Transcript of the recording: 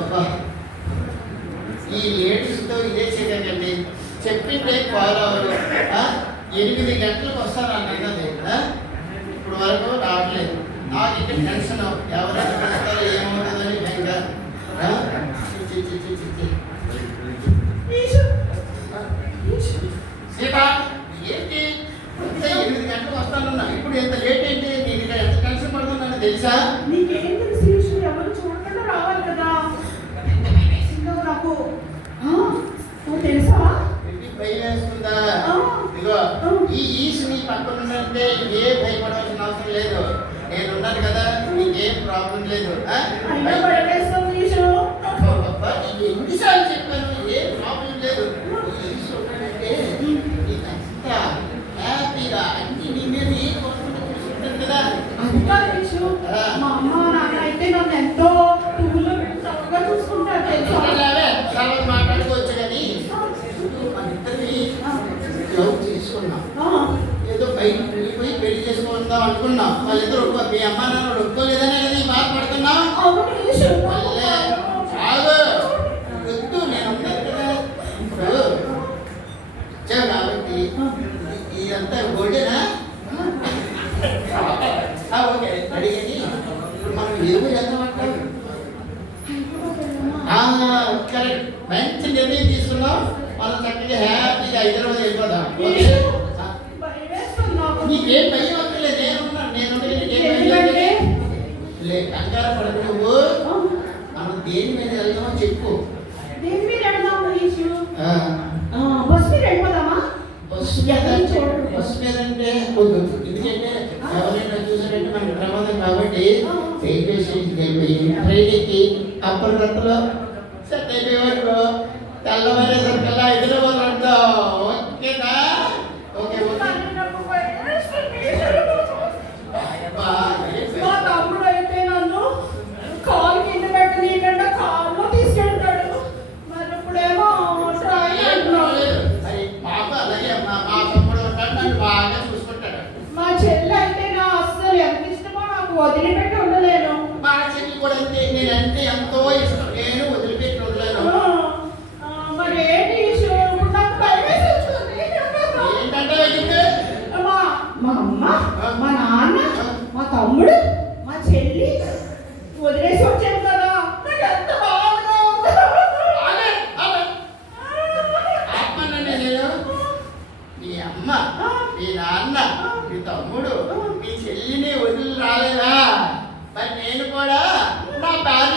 అబ్బా ఈ లేడీస్తో ఇదే చేయకండి. చెప్పింటే ఫాలో అవ్వరు. 8 గంటలకు వస్తారు అన్నది ఇప్పుడు వరకు రావట్లేదు. నాకు ఇక్కడ టెన్షన్, ఎవరైనా వస్తారో ఏమవుతుందని భయంగా. సీత ఏంటి 8 గంటలకు వస్తానన్నా, ఇప్పుడు ఎంత లేట్ ఏంటి? నీకు ఇక్కడ ఎంత టెన్షన్ పడుతుందని తెలుసా? నీకేం తెలుసు? ఎవరు చూడకుండా రావాలి కదా. నాకు తెలుసా? భయం వేస్తుందా? ఇదిగో ఈ ఈసు నీ పక్కన ఉన్నంటే ఏ భయపడవలసిన అవసరం లేదు. నేనున్నాను కదా, నీకేం ప్రాబ్లం లేదు. ఎన్నిసార్లు చెప్పాను, ఏం ప్రాబ్లం లేదు. ఈసు ఉన్నాడంటే నీకంతా హ్యాపీగా అన్ని నీ మీద ఏ కోరుకుంటూ చూసుకుంటాను కదా. మా అమ్మ నాన్న అయితే నన్ను ఎంతో పువ్వులో చక్కగా చూసుకుంటారు తెలుసా. మాట్లాడుకోవచ్చు కానీ మన ఇద్దరిని లవ్ చేసుకున్నాం. ఏదో బయట వెళ్ళిపోయి పెళ్లి చేసుకుందాం అనుకున్నాం. వాళ్ళిద్దరు మీ అమ్మ నాన్న ఒప్పుకోలేదనే కదా ఈ బాధపడుతున్నాం. చాలు వద్దు, నేను ఉన్నాను కదా. ఇప్పుడు వచ్చావు కాబట్టి ఇదంతా గోల్డేనా? ఓకే అడిగని. ఇప్పుడు మనం ఏమి చేద్దామంటాం? కరెక్ట్, మంచి నిర్ణయం తీసుకున్నాం. మనం చక్కగా హ్యాపీగా హైదరాబాద్ వెళ్ళిపోదాం. నీకేం భయం అక్కర్లేదు, నేను కంగారు పడకు. నువ్వు మనం దేని మీద వెళ్దామో చెప్పు. బస్సు మీద అంటే ఎందుకంటే ఎవరైనా చూసారంటే మనకి ప్రమాదం కాబట్టి రైల్వే స్టేషన్కి వెళ్ళిపోయి ట్రైన్ ఎక్కి అప్పటికప్పుడు సెట్ అయిపోయేవాడు తెల్లవారేసరికల్లా హైదరాబాద్ అంటాం. ఓకేనా? ఓకే మా తమ్ముడు అయితే నన్ను కాలు కింద పెట్టనీయకుండా కాల్లో తీసుకెళ్తాడు. మరి ఇప్పుడేమో మాకు అలాగే మా తమ్ముడు ఉంటాడు, నన్ను బాగా చూసుకుంటాడు. మా చెల్లి అయితే నా అస్సలు ఎంత ఇష్టమో నాకు వదిలిపెట్టి ఉండలేను. మా చెల్లి కూడా అంతే, నేనంటే ఎంతో ఇష్టం, నేను వదిలిపెట్టి ఉండలేను. మరి ఏంటి నాకు భయం వేసేస్తుంది. ఏంటంటే మా అమ్మ, మా నాన్న, మా తమ్ముడు, మా చెల్లి వదిలేసి వచ్చాను కదా. నాకు ఎంత బాధగా ఉంది. ఆత్మనండి నేను. మీ అమ్మ, మీ నాన్న, మీ తమ్ముడు, మీ చెల్లిని వదిలి రాలేదా? మరి నేను కూడా నా భార్య